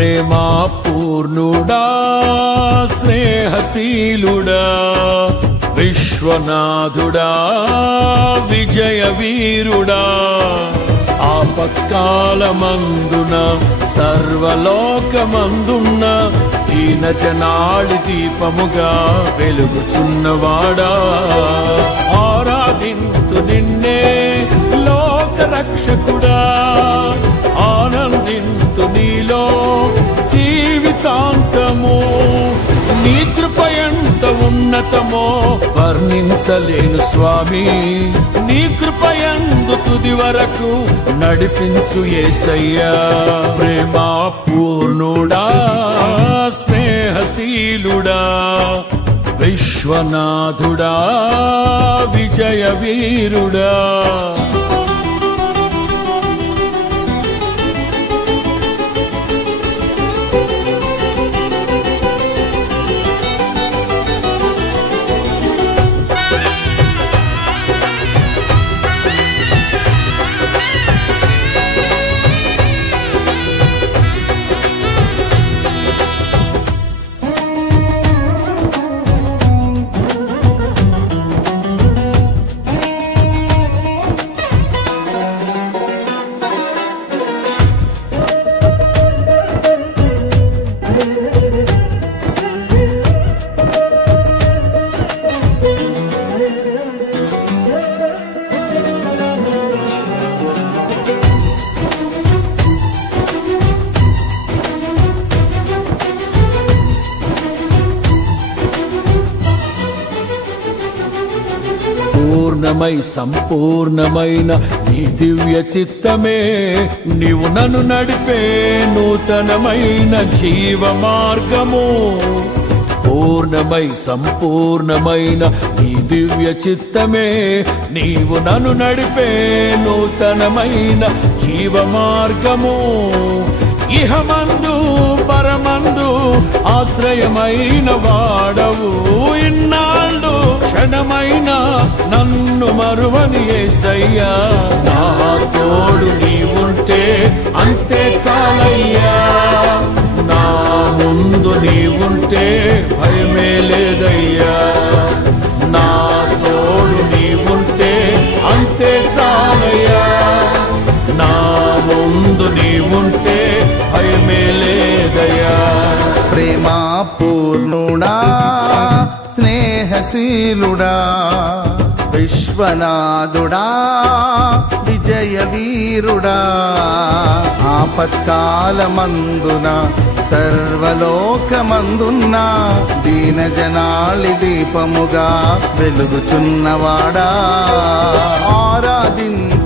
ప్రేమా పూర్ణుడా స్నేహశీలుడా విశ్వనాథుడా విజయ వీరుడా ఆపత్కాలమందున సర్వలోకమందున్న దీన జనాళి దీపముగా వెలుగుచున్నవాడా ఆరాధింతు నిన్నే లోక రక్షకుడా ఆనందింతు నీలో జీవితాంతము నీ కృప ఎంత ఉన్నతమో వర్ణించలేను స్వామి నీ కృప యందు తుది వరకు నడిపించు యేసయ్యా ప్రేమా పూర్ణుడా స్నేహశీలుడా విశ్వనాథుడా విజయ వీరుడా పూర్ణమై సంపూర్ణమైన నీ దివ్య చిత్తమే నీవు నన్ను నడిపే నూతనమైన జీవ మార్గము పూర్ణమై సంపూర్ణమైన నీ దివ్య చిత్తమే నీవు నన్ను నడిపే నూతనమైన జీవ మార్గము ఇహమందు పరమందు ఆశ్రయమైన వాడవు ఇన్నాళ్ళు క్షణమైన నన్ను మరువని యేసయ్యా నా తోడు నీవుంటే అంతే చాలయ్యా నా ముందు నీవుంటే భయమే లేదయ్యా నా తోడు నీవుంటే అంతే చాలయ్యా నా ముందు నీవుంటే భయమే లేదయ్యా ప్రేమా పూర్ణుడా స్నేహశీలుడా విశ్వనాథుడా విజయ వీరుడా ఆపత్కాలమందున సర్వలోకమందున్న దీన జనాళి దీపముగా వెలుగుచున్నవాడా ఆరాధించు